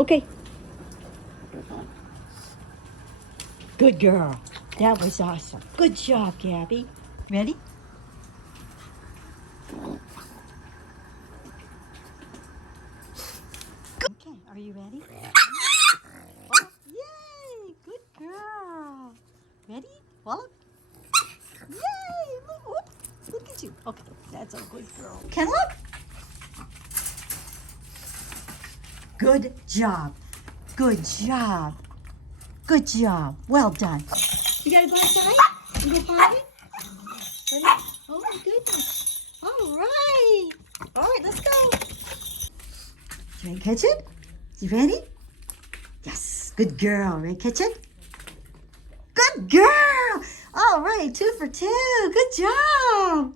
Okay. Good girl. That was awesome. Good job, Gabby. Ready? Okay, are you ready? Oh, yay! Good girl. Ready? Wallop. Yay! Look, whoop, look at you. Okay, that's a good girl. Cantaloupe? Good job. Good job. Good job. Well done. You gotta go outside? You go potty? Ready? Oh my goodness. All right. All right, let's go. You ready to catch it? You ready? Yes. Good girl. Ready to catch it? Good girl. All right, 2 for 2. Good job.